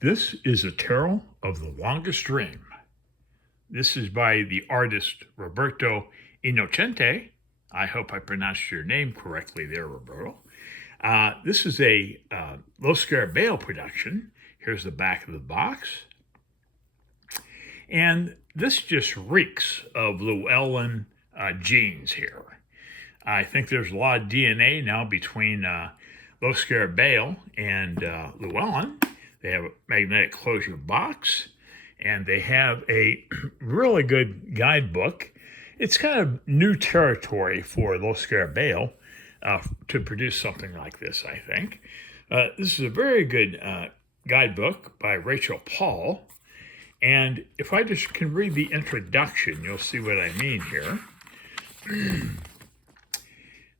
This is a tarot of the longest dream. This is by the artist Roberto Innocenti. I hope I pronounced your name correctly there, Roberto. This is a Lo Scarabeo production. Here's the back of the box. And this just reeks of Llewellyn genes here. I think there's a lot of DNA now between Lo Scarabeo and Llewellyn. They have a magnetic closure box, and they have a really good guidebook. It's kind of new territory for Lo Scarabeo to produce something like this, I think. This is a very good guidebook by Rachel Paul. And if I just can read the introduction, you'll see what I mean here.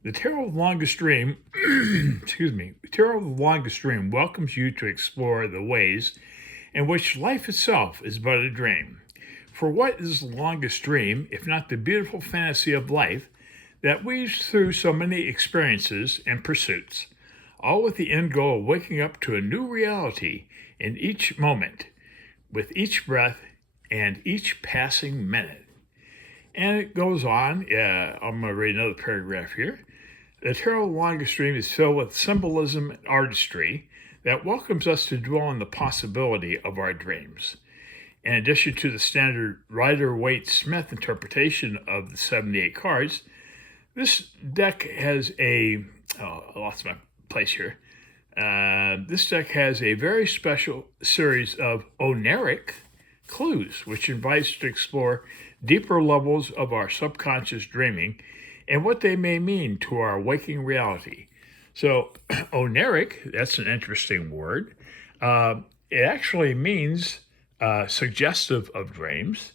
The Tarot of the Longest Dream, the Tarot of the Longest Dream welcomes you to explore the ways in which life itself is but a dream. For what is the longest dream, if not the beautiful fantasy of life that weaves through so many experiences and pursuits, all with the end goal of waking up to a new reality in each moment, with each breath and each passing minute. And it goes on. I'm going to read another paragraph here. The Tarot of the Longest Dream is filled with symbolism and artistry that welcomes us to dwell on the possibility of our dreams. In addition to the standard Rider-Waite-Smith interpretation of the 78 cards, this deck has I lost my place here. This deck has a very special series of oniric clues, which invites us to explore deeper levels of our subconscious dreaming and what they may mean to our waking reality. So, oniric, that's an interesting word. It actually means suggestive of dreams,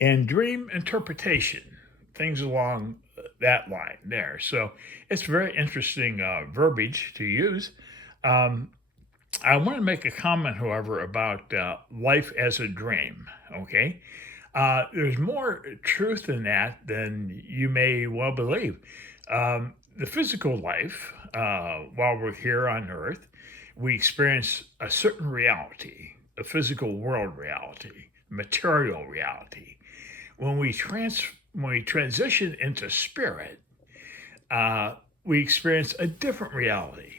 and dream interpretation, things along that line there. So, it's very interesting verbiage to use. I want to make a comment, however, about life as a dream, okay? There's more truth in that than you may well believe. The physical life, while we're here on Earth, we experience a certain reality, a physical world reality, material reality. When we transition into spirit, we experience a different reality.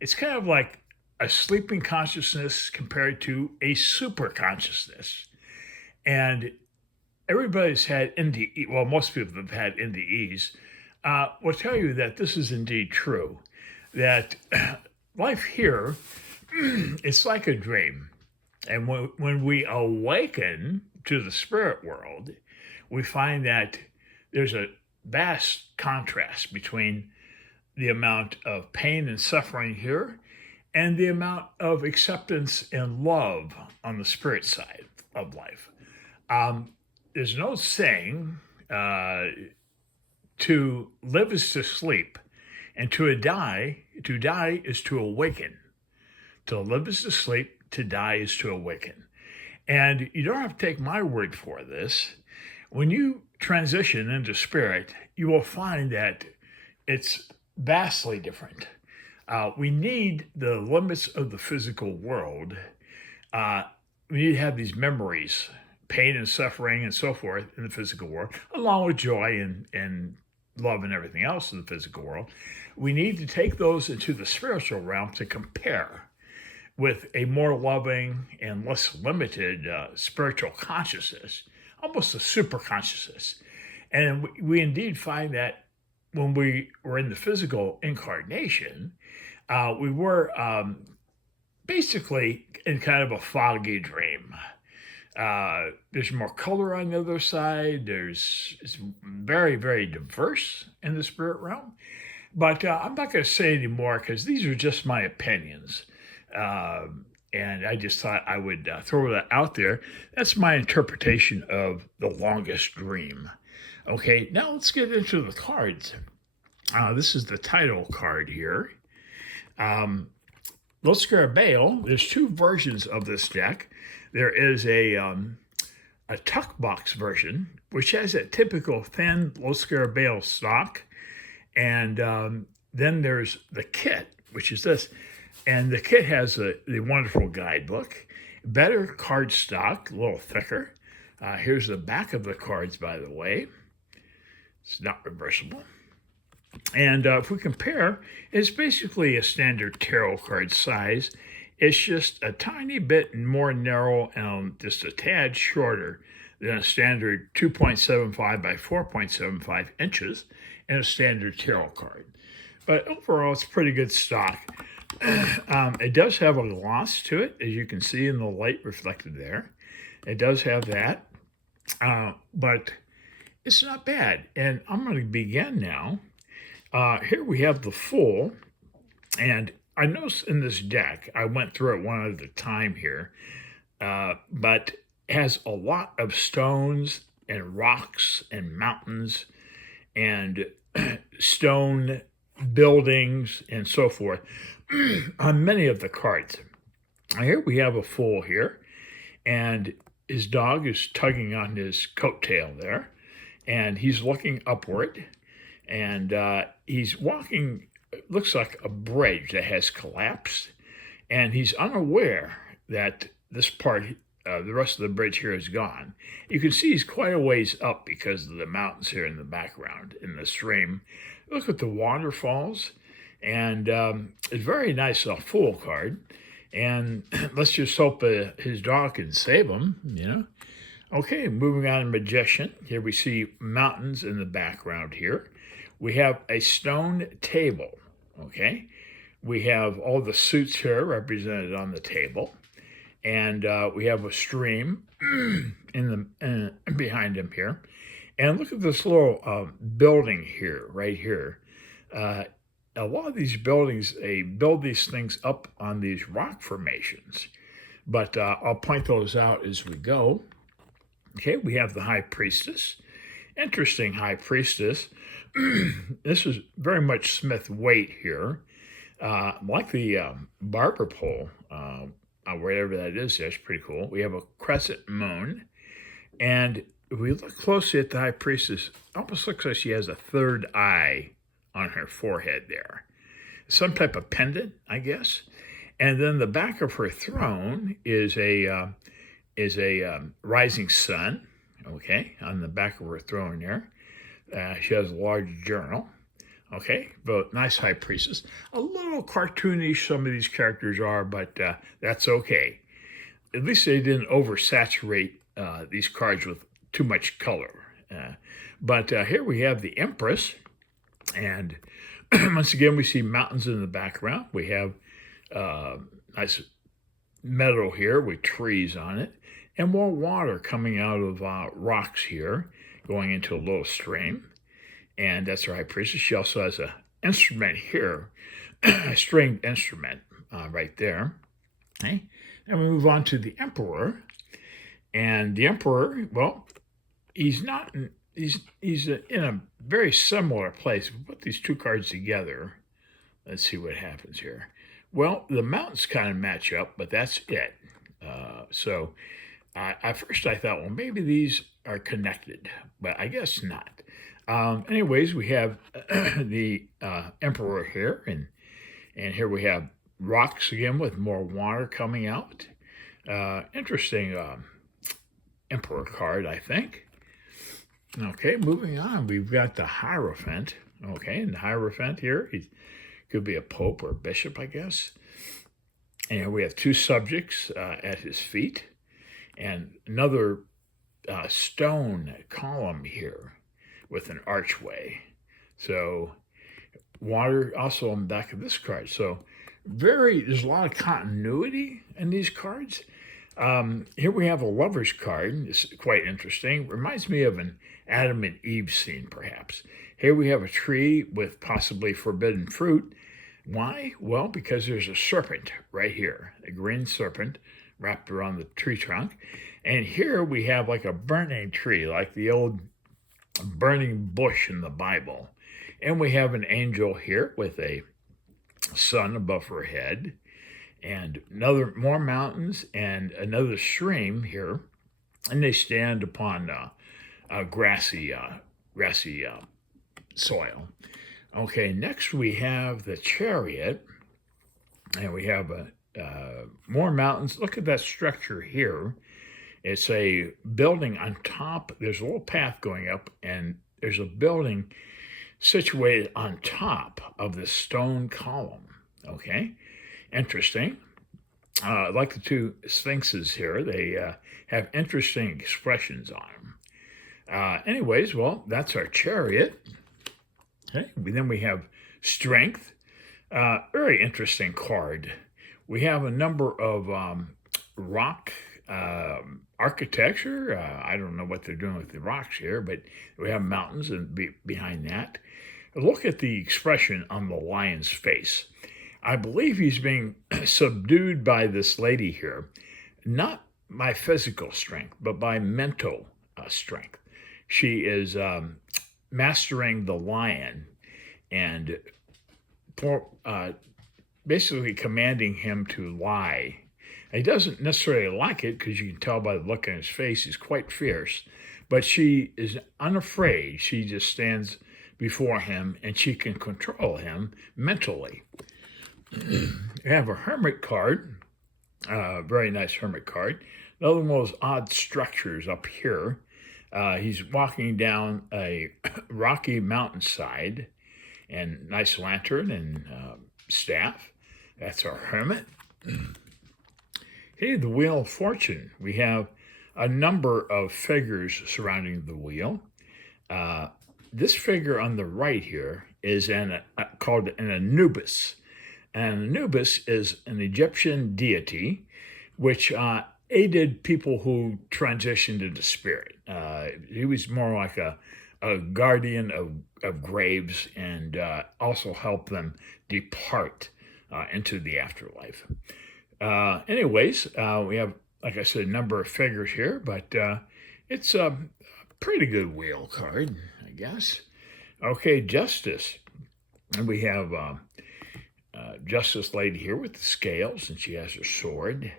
It's kind of like a sleeping consciousness compared to a super consciousness. And everybody's had NDE, well, most people have had NDEs, will tell you that this is indeed true, that life here is like a dream. And when we awaken to the spirit world, we find that there's a vast contrast between the amount of pain and suffering here and the amount of acceptance and love on the spirit side of life. There's no saying to live is to sleep, and to die is to awaken. To live is to sleep, to die is to awaken. And you don't have to take my word for this. When you transition into spirit, you will find that it's vastly different. We need the limits of the physical world. We need to have these memories, pain and suffering and so forth in the physical world, along with joy and love and everything else in the physical world. We need to take those into the spiritual realm to compare with a more loving and less limited spiritual consciousness, almost a super consciousness. And we indeed find that when we were in the physical incarnation, we were basically in kind of a foggy dream. There's more color on the other side. It's very, very diverse in the spirit realm. But I'm not going to say any more because these are just my opinions. And I just thought I would throw that out there. That's my interpretation of the longest dream. Okay, now let's get into the cards. This is the title card here. Lo Scarabeo, there's two versions of this deck. There is a tuck box version, which has a typical thin Lo Scarabeo stock. And then there's the kit, which is this. And the kit has the wonderful guidebook, better cardstock, a little thicker. Here's the back of the cards, by the way. It's not reversible. And if we compare, it's basically a standard tarot card size. It's just a tiny bit more narrow and just a tad shorter than a standard 2.75 by 4.75 inches in a standard tarot card. But overall, it's pretty good stock. It does have a gloss to it, as you can see in the light reflected there. It does have that, but it's not bad. And I'm going to begin now. Here we have the full, and I noticed in this deck, I went through it one at a time here, but it has a lot of stones and rocks and mountains and stone buildings and so forth on many of the cards. Here we have a fool here, and his dog is tugging on his coattail there, and he's looking upward, and he's walking, it looks like a bridge that has collapsed, and he's unaware that this part, the rest of the bridge here is gone. You can see he's quite a ways up because of the mountains here in the background, in the stream. Look at the waterfalls, and it's very nice, a full card. And let's just hope his dog can save him, Okay, moving on to Magician. Here we see mountains in the background here. We have a stone table, okay? We have all the suits here represented on the table. And we have a stream behind him here. And look at this little building here, right here. A lot of these buildings, they build these things up on these rock formations. But I'll point those out as we go. Okay, we have the High Priestess. Interesting High Priestess. This is very much Smith weight here. Like the barber pole, wherever that is, that's pretty cool. We have a crescent moon. And if we look closely at the High Priestess, it almost looks like she has a third eye on her forehead there. Some type of pendant, I guess. And then the back of her throne is a rising sun, okay, on the back of her throne there. She has a large journal, okay, but nice High Priestess. A little cartoonish some of these characters are, but that's okay. At least they didn't oversaturate these cards with too much color. But here we have the Empress, and once again we see mountains in the background. We have nice meadow here with trees on it, and more water coming out of rocks here, going into a little stream. And that's our High Priestess. She also has an instrument here, a stringed instrument right there. Okay. Then we move on to the Emperor. And the Emperor, well, he's in a very similar place. We put these two cards together. Let's see what happens here. Well, the mountains kind of match up, but that's it. So at first I thought, well, maybe these are connected, but I guess not. Anyways, we have the Emperor here, and here we have rocks again with more water coming out. Interesting Emperor card, I think. Okay, moving on, we've got the Hierophant. Okay, and the Hierophant here, he could be a pope or a bishop, I guess. And we have two subjects at his feet, and another stone column here with an archway. So water also on the back of this card. So there's a lot of continuity in these cards. Here we have a lover's card. It's quite interesting. Reminds me of an Adam and Eve scene, perhaps. Here we have a tree with possibly forbidden fruit. Why? Well, because there's a serpent right here, a green serpent wrapped around the tree trunk. And here we have like a burning tree, like the old burning bush in the Bible. And we have an angel here with a sun above her head, and more mountains and another stream here, and they stand upon a grassy soil. Okay, next we have the Chariot, And we have more mountains. Look at that structure here. It's a building on top. There's a little path going up, and there's a building situated on top of this stone column. Okay, interesting. Like the two sphinxes here, they have interesting expressions on them. Anyways, well, that's our chariot. Okay, then we have strength. Very interesting card. We have a number of rock architecture. I don't know what they're doing with the rocks here, but we have mountains and behind that. Look at the expression on the lion's face. I believe he's being subdued by this lady here, not by physical strength, but by mental strength. She is mastering the lion and basically commanding him to lie. He doesn't necessarily like it because you can tell by the look on his face, he's quite fierce. But she is unafraid. She just stands before him and she can control him mentally. You have a hermit card, very nice hermit card. Another one of those odd structures up here. He's walking down a rocky mountainside, and nice lantern and staff. That's our hermit. Okay, the Wheel of Fortune. We have a number of figures surrounding the wheel. This figure on the right here is called an Anubis. And Anubis is an Egyptian deity which aided people who transitioned into spirit. He was more like a guardian of graves and also helped them depart into the afterlife. Anyways, we have, like I said, a number of figures here, but it's a pretty good wheel card, I guess. Okay, Justice. And we have Justice lady here with the scales, and she has her sword.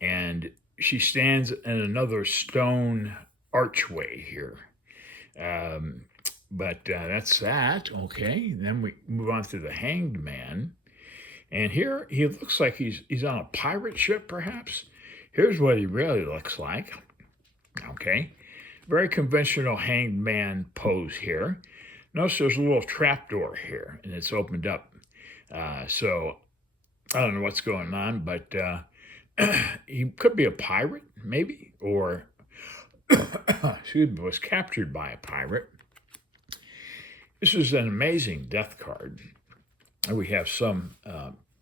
And she stands in another stone archway here. But that's that. Okay, then we move on to the Hanged Man. And here he looks like he's on a pirate ship, perhaps. Here's what he really looks like. Okay, very conventional Hanged Man pose here. Notice there's a little trapdoor here, and it's opened up. So I don't know what's going on, but he could be a pirate, maybe, or excuse me, was captured by a pirate. This is an amazing death card. We have some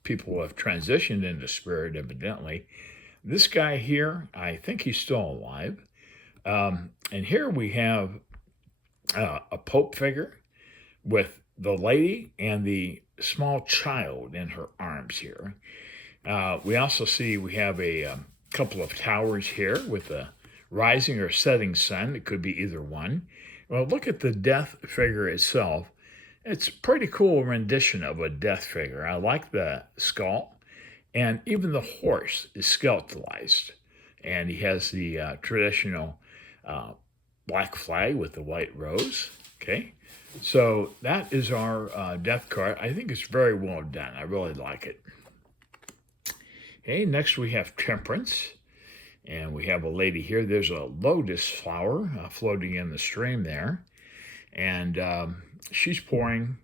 people who have transitioned into spirit, evidently. This guy here, I think he's still alive. And here we have a Pope figure with the lady and the small child in her arms here. We also see we have a couple of towers here with a rising or setting sun. It could be either one. Well, look at the death figure itself. It's a pretty cool rendition of a death figure. I like the skull, and even the horse is skeletalized. And he has the traditional black flag with the white rose. Okay, so that is our death card. I think it's very well done. I really like it. Okay, next we have Temperance. And we have a lady here. There's a lotus flower floating in the stream there. And she's pouring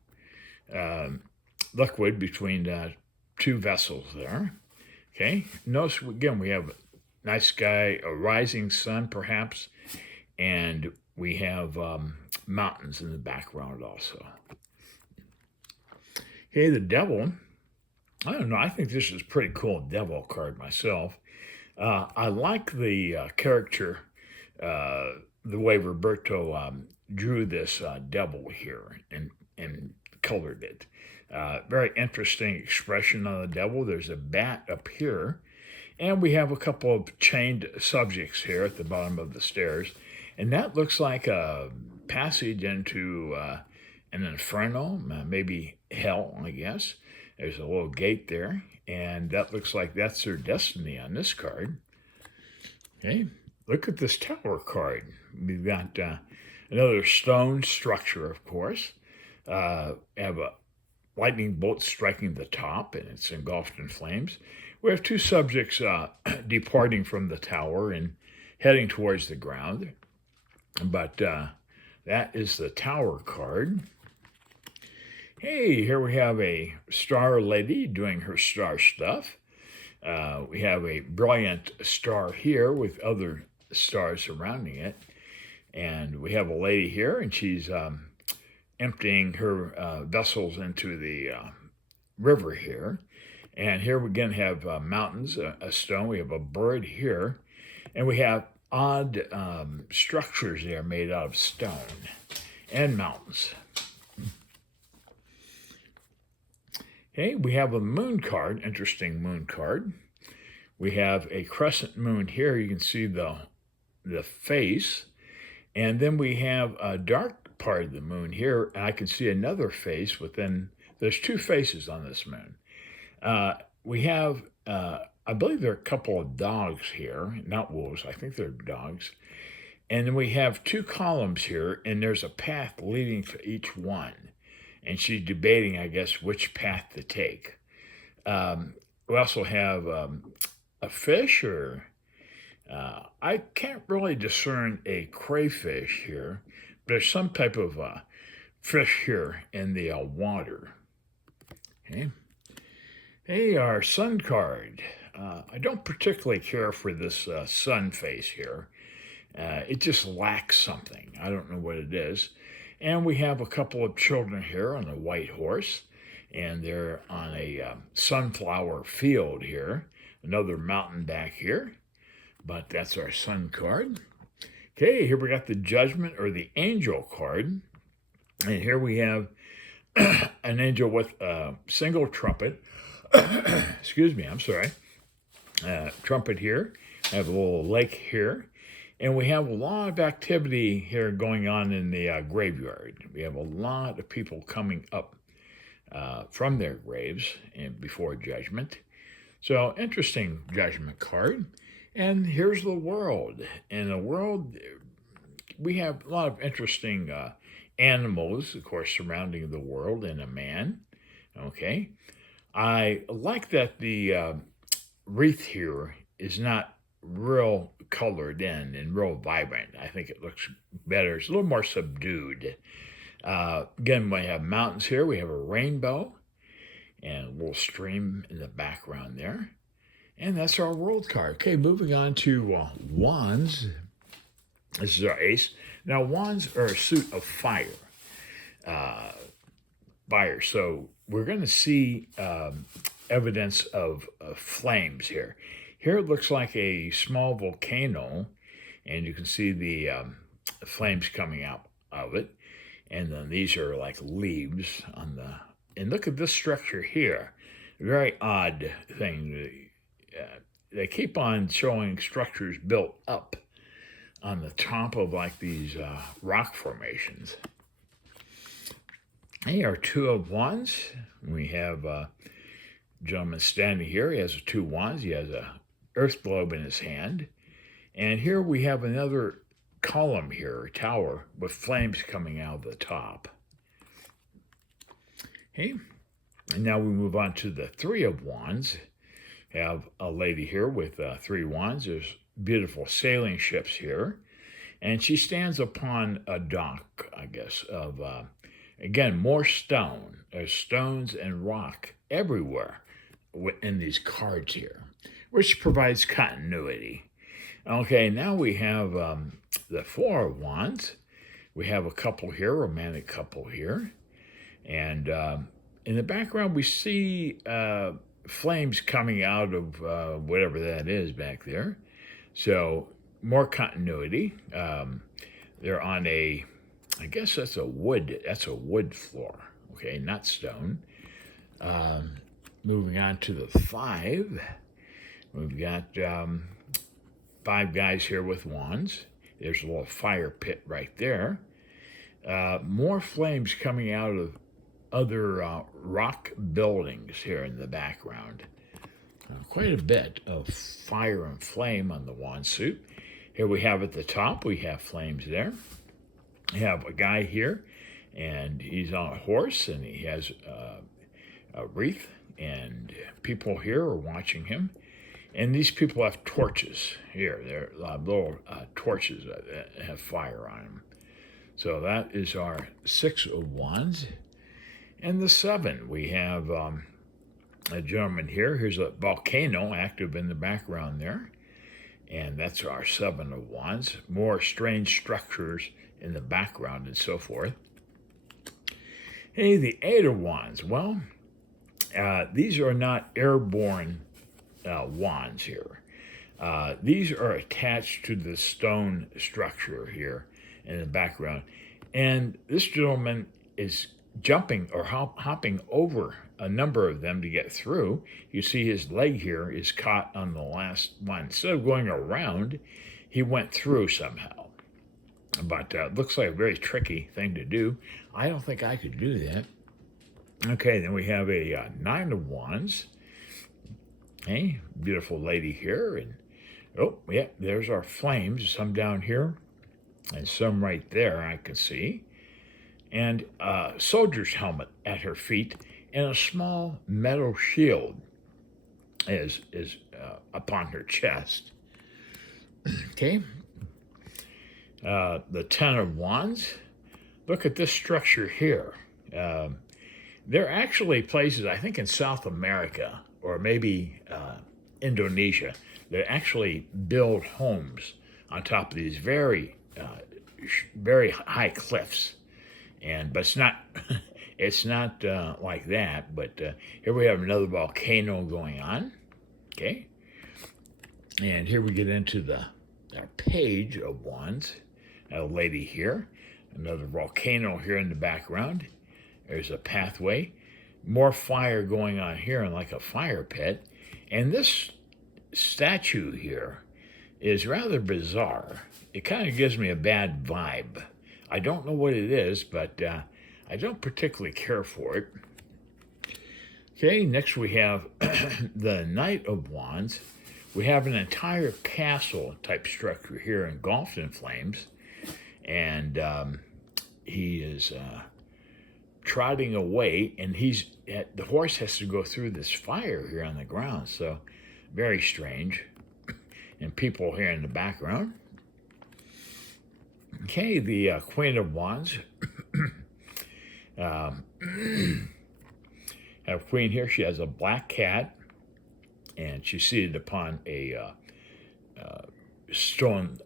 liquid between two vessels there. Okay, notice again we have a nice sky, a rising sun perhaps, and we have mountains in the background also. Okay, the Devil. I don't know, I think this is a pretty cool devil card myself. I like the character, the way Roberto drew this devil here and colored it. Very interesting expression on the devil. There's a bat up here, and we have a couple of chained subjects here at the bottom of the stairs, and that looks like a passage into an inferno, maybe hell, I guess. There's a little gate there, and that looks like that's their destiny on this card. Okay, look at this Tower card. We've got another stone structure, of course. Have a lightning bolt striking the top, and it's engulfed in flames. We have two subjects departing from the tower and heading towards the ground. But that is the tower card. Hey, here we have a star lady doing her star stuff. We have a brilliant star here with other stars surrounding it. And we have a lady here, and she's emptying her vessels into the river here. And here we again have mountains, a stone. We have a bird here. And we have odd structures there made out of stone and mountains. Okay, we have a moon card, interesting moon card. We have a crescent moon here. You can see the face. And then we have a dark part of the moon here. And I can see another face within, there's two faces on this moon. We have, I believe there are a couple of dogs here, not wolves, I think they're dogs. And then we have two columns here, and there's a path leading to each one. And she's debating, I guess, which path to take. We also have a fish, or I can't really discern a crayfish here, but there's some type of fish here in the water. Okay. Hey, our sun card. I don't particularly care for this sun face here. It just lacks something. I don't know what it is. And we have a couple of children here on a white horse, and they're on a sunflower field here. Another mountain back here, but that's our sun card. Okay, here we got the judgment or the angel card. And here we have an angel with a single trumpet. Excuse me, I'm sorry. Trumpet here. I have a little lake here. And we have a lot of activity here going on in the graveyard. We have a lot of people coming up from their graves and before judgment. So, interesting judgment card. And here's the world. In the world, we have a lot of interesting animals, of course, surrounding the world and a man. Okay. I like that the wreath here is not real colored in and real vibrant. I think it looks better. It's a little more subdued. Again, we have mountains here. We have a rainbow and a little stream in the background there. And that's our world card. Okay, moving on to wands. This is our ace. Now, wands are a suit of fire. Fire. So we're going to see evidence of flames here. Here it looks like a small volcano, and you can see the flames coming out of it. And then these are like leaves on the, and look at this structure here. Very odd thing. They keep on showing structures built up on the top of like these rock formations. Here are two of wands. We have a gentleman standing here. He has two wands. He has a earth globe in his hand. And here we have another column here, a tower, with flames coming out of the top. Okay. And now we move on to the three of wands. We have a lady here with three wands. There's beautiful sailing ships here. And she stands upon a dock, I guess, of, again, more stone. There's stones and rock everywhere in these cards here, which provides continuity. Okay, now we have the four of wands. We have a couple here, romantic couple here. And in the background, we see flames coming out of whatever that is back there. So more continuity. They're on a, I guess that's a wood floor, okay, not stone. Moving on to the five, we've got five guys here with wands. There's a little fire pit right there. More flames coming out of other rock buildings here in the background. Quite a bit of fire and flame on the wand suit. Here we have at the top, we have flames there. We have a guy here, and he's on a horse, and he has wreath, and people here are watching him. And these people have torches here. They're little torches that have fire on them. So that is our 6 of Wands. And the 7, we have a gentleman here. Here's a volcano active in the background there. And that's our 7 of Wands. More strange structures in the background and so forth. Hey, the 8 of Wands. Well, these are not airborne wands here. These are attached to the stone structure here in the background. And this gentleman is jumping or hopping over a number of them to get through. You see his leg here is caught on the last one. Instead of going around, he went through somehow. But it looks like a very tricky thing to do. I don't think I could do that. Okay, then we have a 9 of Wands. Hey, beautiful lady here. And oh, yeah, there's our flames. Some down here and some right there I can see. And a soldier's helmet at her feet and a small metal shield is upon her chest. Okay. The 10 of Wands. Look at this structure here. There are actually places, I think in South America or maybe Indonesia, that actually build homes on top of these very high cliffs. But it's not like that. But here we have another volcano going on. Okay. And here we get into our Page of Wands. A lady here. Another volcano here in the background. There's a pathway. More fire going on here and like a fire pit. And this statue here is rather bizarre. It kind of gives me a bad vibe. I don't know what it is, but I don't particularly care for it. Okay, next we have the Knight of Wands. We have an entire castle type structure here engulfed in flames. And he is trotting away, and the horse has to go through this fire here on the ground. So very strange. And people here in the background. Okay, the Queen of Wands. Have Queen here. She has a black cat, and she's seated upon a stone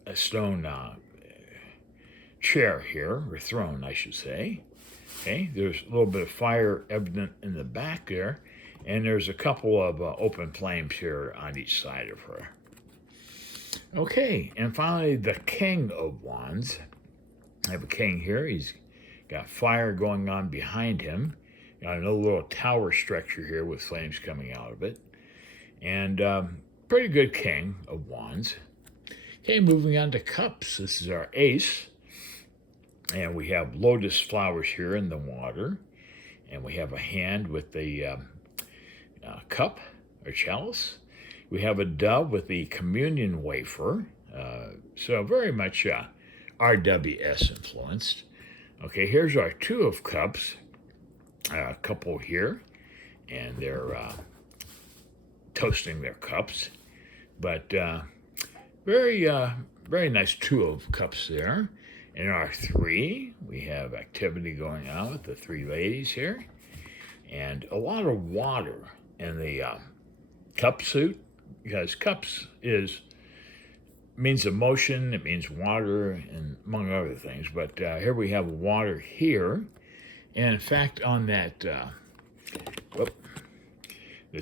chair here, or throne, I should say. Okay, there's a little bit of fire evident in the back there, and there's a couple of open flames here on each side of her. Okay, and finally, the King of Wands. I have a king here. He's got fire going on behind him. Got another little tower structure here with flames coming out of it. And pretty good King of Wands. Okay, moving on to cups. This is our ace. And we have lotus flowers here in the water. And we have a hand with the cup or chalice. We have a dove with the communion wafer. So very much RWS influenced. Okay, here's our 2 of cups. A couple here. And they're toasting their cups. But very nice 2 of cups there. In our 3, we have activity going on with the 3 ladies here. And a lot of water in the cup suit, because cups means emotion, it means water, and among other things. But here we have water here. And in fact, on that, the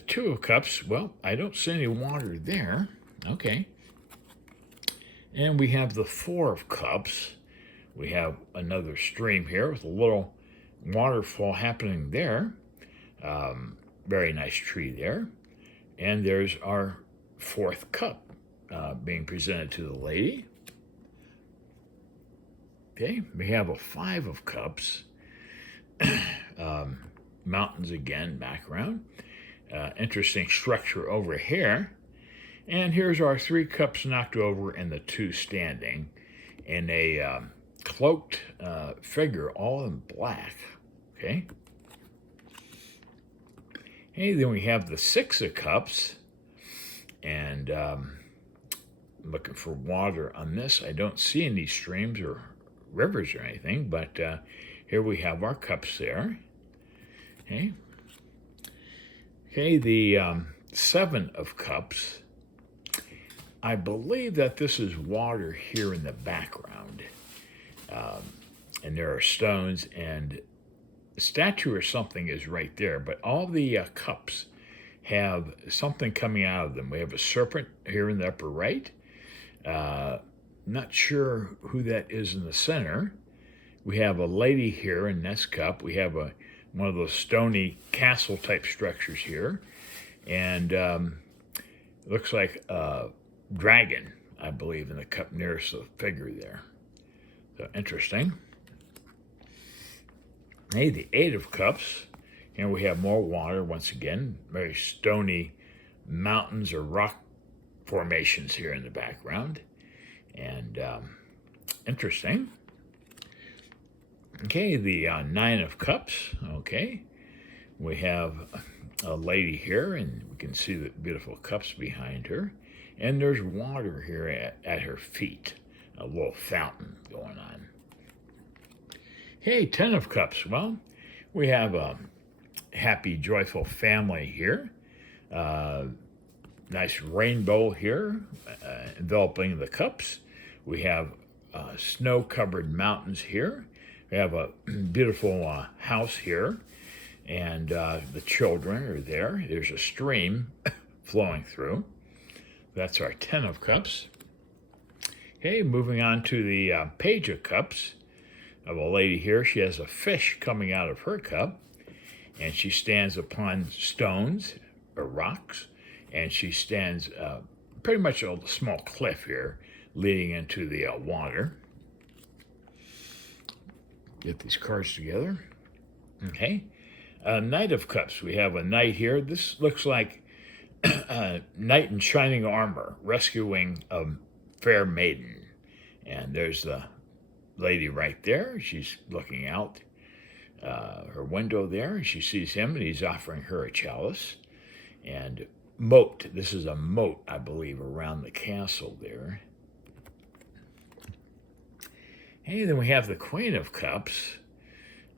2 of cups, well, I don't see any water there. Okay. And we have the 4 of cups. We have another stream here with a little waterfall happening there. Very nice tree there. And there's our 4th cup being presented to the lady. Okay, we have a 5 of cups. Mountains again, background. Interesting structure over here. And here's our 3 cups knocked over and the 2 standing in a cloaked figure, all in black. Okay. Okay, then we have the Six of Cups, and looking for water on this. I don't see any streams or rivers or anything, but here we have our cups there. Okay. Okay, the Seven of Cups. I believe that this is water here in the background. And there are stones, and a statue or something is right there, but all the cups have something coming out of them. We have a serpent here in the upper right. Not sure who that is in the center. We have a lady here in this cup. We have one of those stony castle type structures here. And looks like a dragon, I believe, in the cup nearest the figure there. So interesting. Hey, the Eight of Cups. And we have more water once again. Very stony mountains or rock formations here in the background. And interesting. Okay, the Nine of Cups. Okay. We have a lady here, and we can see the beautiful cups behind her. And there's water here at her feet. A little fountain going on. Hey, Ten of Cups. Well, we have a happy, joyful family here. Nice rainbow here enveloping the cups. We have snow-covered mountains here. We have a beautiful house here, and the children are there. There's a stream flowing through. That's our Ten of Cups. Okay, moving on to the Page of Cups. Of a lady here. She has a fish coming out of her cup, and she stands upon stones or rocks, and she stands pretty much a small cliff here leading into the water. Get these cards together. Okay. Knight of Cups. We have a knight here. This looks like a knight in shining armor rescuing a fair maiden. And there's the lady right there. She's looking out her window there, and she sees him, and he's offering her a chalice. And moat. This is a moat, I believe, around the castle there. Hey, then we have the Queen of Cups.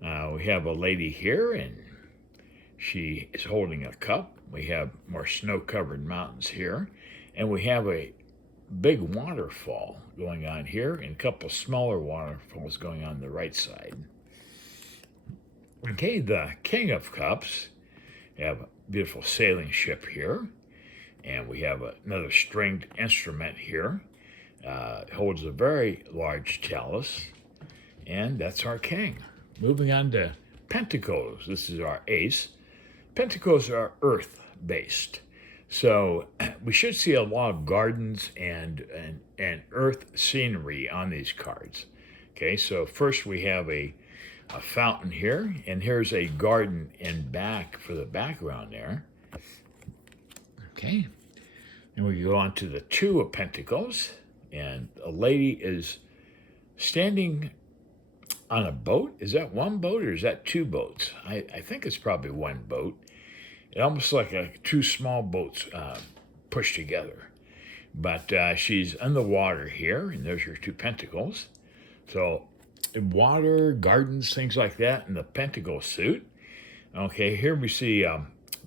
We have a lady here, and she is holding a cup. We have more snow-covered mountains here, and we have a big waterfall going on here, and a couple smaller waterfalls going on the right side. Okay, the King of Cups. We have a beautiful sailing ship here, and we have another stringed instrument here. It holds a very large chalice, and that's our king. Moving on to Pentacles. This is our ace. Pentacles are earth-based. So we should see a lot of gardens and earth scenery on these cards. Okay, so first we have a fountain here, and here's a garden in back for the background there. Okay, and we go on to the Two of Pentacles, and a lady is standing on a boat. Is that one boat or is that two boats? I think it's probably one boat. It almost like two small boats pushed together. But she's in the water here, and there's her Two Pentacles. So water, gardens, things like that in the pentacle suit. Okay, here we see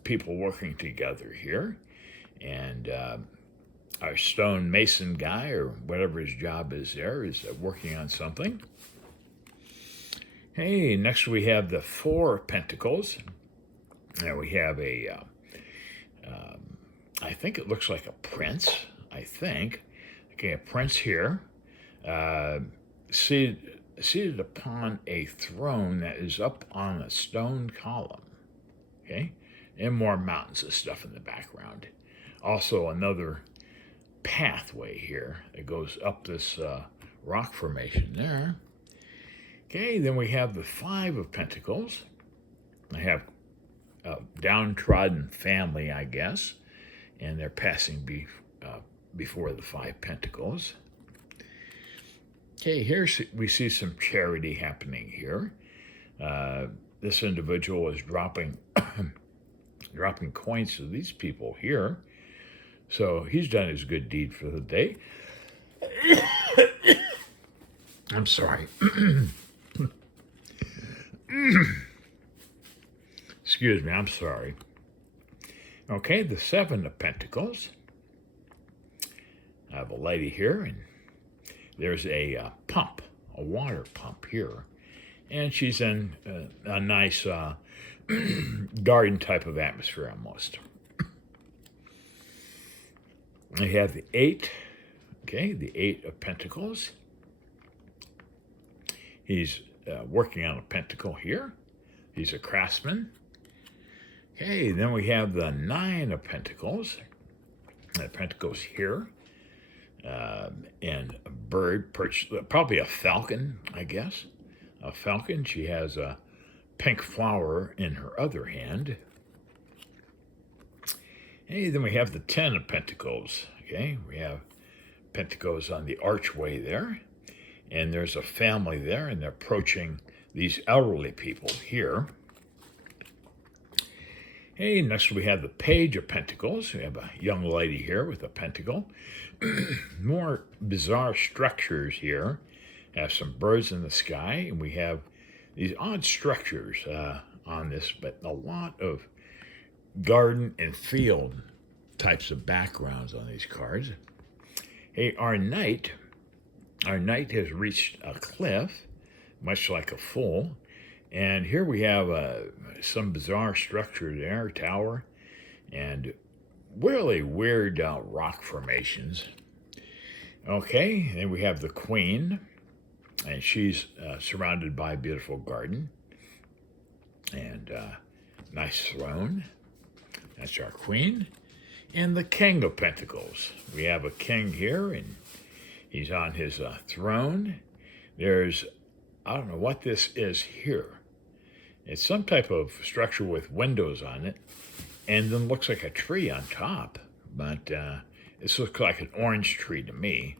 people working together here. And our stone mason guy, or whatever his job is there, is working on something. Hey, next we have the Four of Pentacles. Now we have I think it looks like a prince, I think. Okay, a prince here, seated upon a throne that is up on a stone column. Okay, and more mountains of stuff in the background. Also another pathway here that goes up this rock formation there. Okay, then we have the Five of Pentacles. I have a downtrodden family, I guess, and they're passing before the Five Pentacles. Okay, here we see some charity happening here. This individual is dropping dropping coins to these people here. So he's done his good deed for the day. I'm sorry. Excuse me, I'm sorry. Okay, the Seven of Pentacles. I have a lady here, and there's a pump, a water pump here. And she's in a nice garden type of atmosphere almost. I have the Eight, okay, the Eight of Pentacles. He's working on a pentacle here. He's a craftsman. Okay, then we have the Nine of Pentacles. The Pentacles here. And a bird perched, probably a falcon, I guess. A falcon. She has a pink flower in her other hand. Hey, then we have the Ten of Pentacles. Okay, we have Pentacles on the archway there. And there's a family there, and they're approaching these elderly people here. Hey, next we have the Page of Pentacles. We have a young lady here with a pentacle. More bizarre structures here. Have some birds in the sky, and we have these odd structures on this, but a lot of garden and field types of backgrounds on these cards. Hey, our Knight has reached a cliff, much like a fool. And here we have some bizarre structure there, tower, and really weird rock formations. Okay, then we have the Queen, and she's surrounded by a beautiful garden and nice throne. That's our Queen. And the King of Pentacles. We have a king here, and he's on his throne. There's, I don't know what this is here. It's some type of structure with windows on it, and then looks like a tree on top. But this looks like an orange tree to me.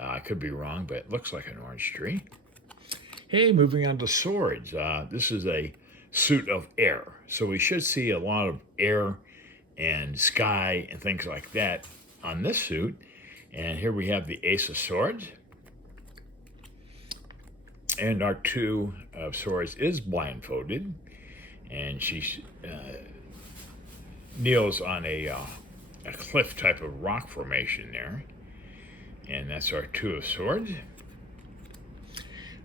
I could be wrong, but it looks like an orange tree. Hey, moving on to swords. This is a suit of air. So we should see a lot of air and sky and things like that on this suit. And here we have the Ace of Swords. And our Two of Swords is blindfolded, and she kneels on a cliff type of rock formation there. And that's our Two of Swords.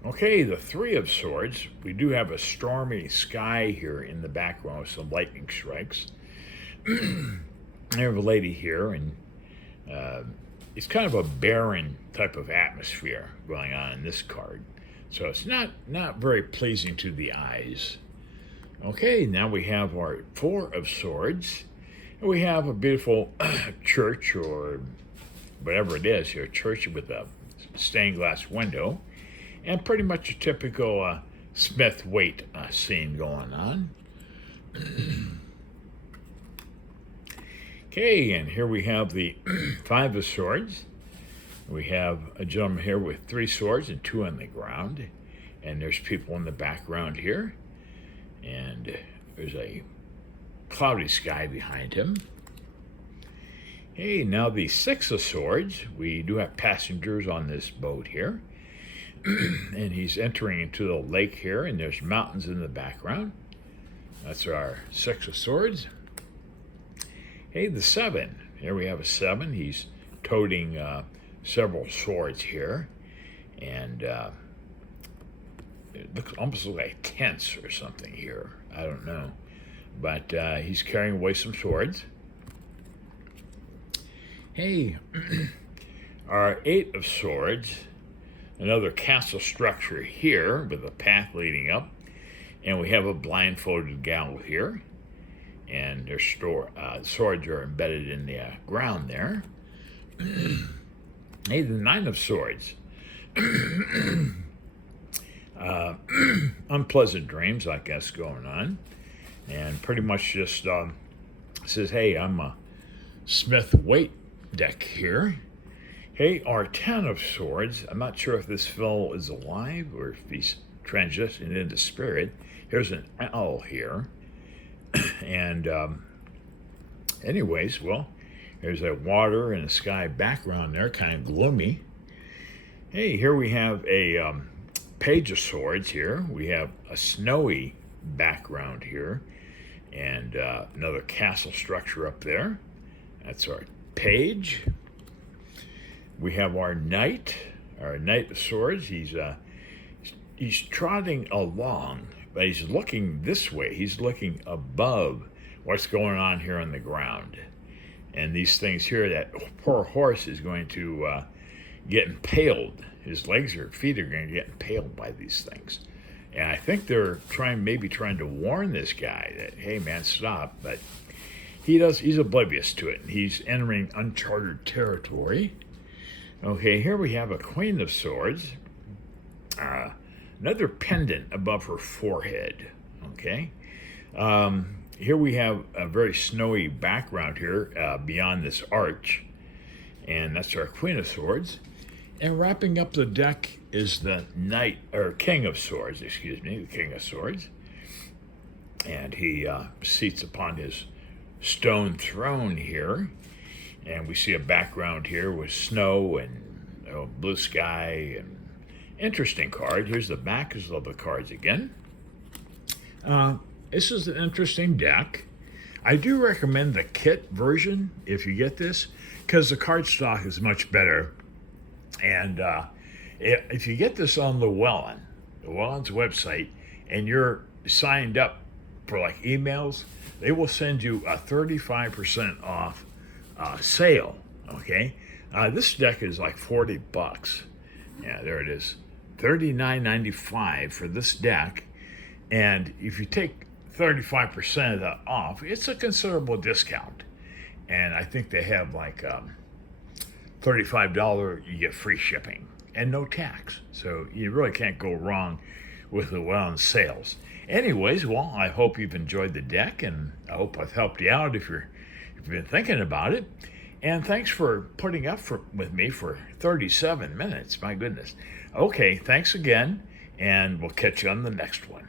Okay, the Three of Swords. We do have a stormy sky here in the background with some lightning strikes. I have a lady here, and it's kind of a barren type of atmosphere going on in this card. So it's not very pleasing to the eyes. Okay, now we have our Four of Swords. And we have a beautiful church, or whatever it is here, church with a stained glass window. And pretty much a typical Smith-Waite scene going on. Okay, and here we have the Five of Swords. We have a gentleman here with 3 swords and 2 on the ground. And there's people in the background here. And there's a cloudy sky behind him. Hey, now the Six of Swords. We do have passengers on this boat here. And he's entering into the lake here, and there's mountains in the background. That's our Six of Swords. Hey, the Seven. Here we have a 7. He's toting several swords here, and it looks almost like tents or something here. I don't know, but he's carrying away some swords. Hey, our Eight of Swords, another castle structure here with a path leading up, and we have a blindfolded gal here, and their swords are embedded in the ground there. Hey, the Nine of Swords. Unpleasant dreams, I guess, going on. And pretty much just says, hey, I'm a Smith-Waite deck here. Hey, our Ten of Swords. I'm not sure if this fellow is alive or if he's transitioned into spirit. Here's an owl here. And Anyways, well, there's a water and a sky background there, kind of gloomy. Hey, here we have a page of swords here. We have a snowy background here, and another castle structure up there. That's our page. We have our knight of swords. He's trotting along, but he's looking this way. He's looking above what's going on here on the ground. And these things here, that poor horse is going to get impaled. His legs or feet are going to get impaled by these things. And I think they're maybe trying to warn this guy that, hey man, stop. But he's oblivious to it. He's entering uncharted territory. Okay, here we have a Queen of Swords. Another pendant above her forehead. Okay. Here we have a very snowy background here beyond this arch. And that's our Queen of Swords. And wrapping up the deck is the King of Swords, the King of Swords. And he seats upon his stone throne here. And we see a background here with snow and blue sky and interesting card. Here's the back of the cards again. This is an interesting deck. I do recommend the kit version if you get this, because the cardstock is much better. And if you get this on Llewellyn's website, and you're signed up for like emails, they will send you a 35% off sale. Okay, this deck is like $40. Yeah, there it is, $39.95 for this deck. And if you take 35% of that off, it's a considerable discount. And I think they have like $35, you get free shipping and no tax. So you really can't go wrong with Llewellyn sales. Anyways, well, I hope you've enjoyed the deck, and I hope I've helped you out if you've been thinking about it. And thanks for putting up with me for 37 minutes. My goodness. Okay, thanks again, and we'll catch you on the next one.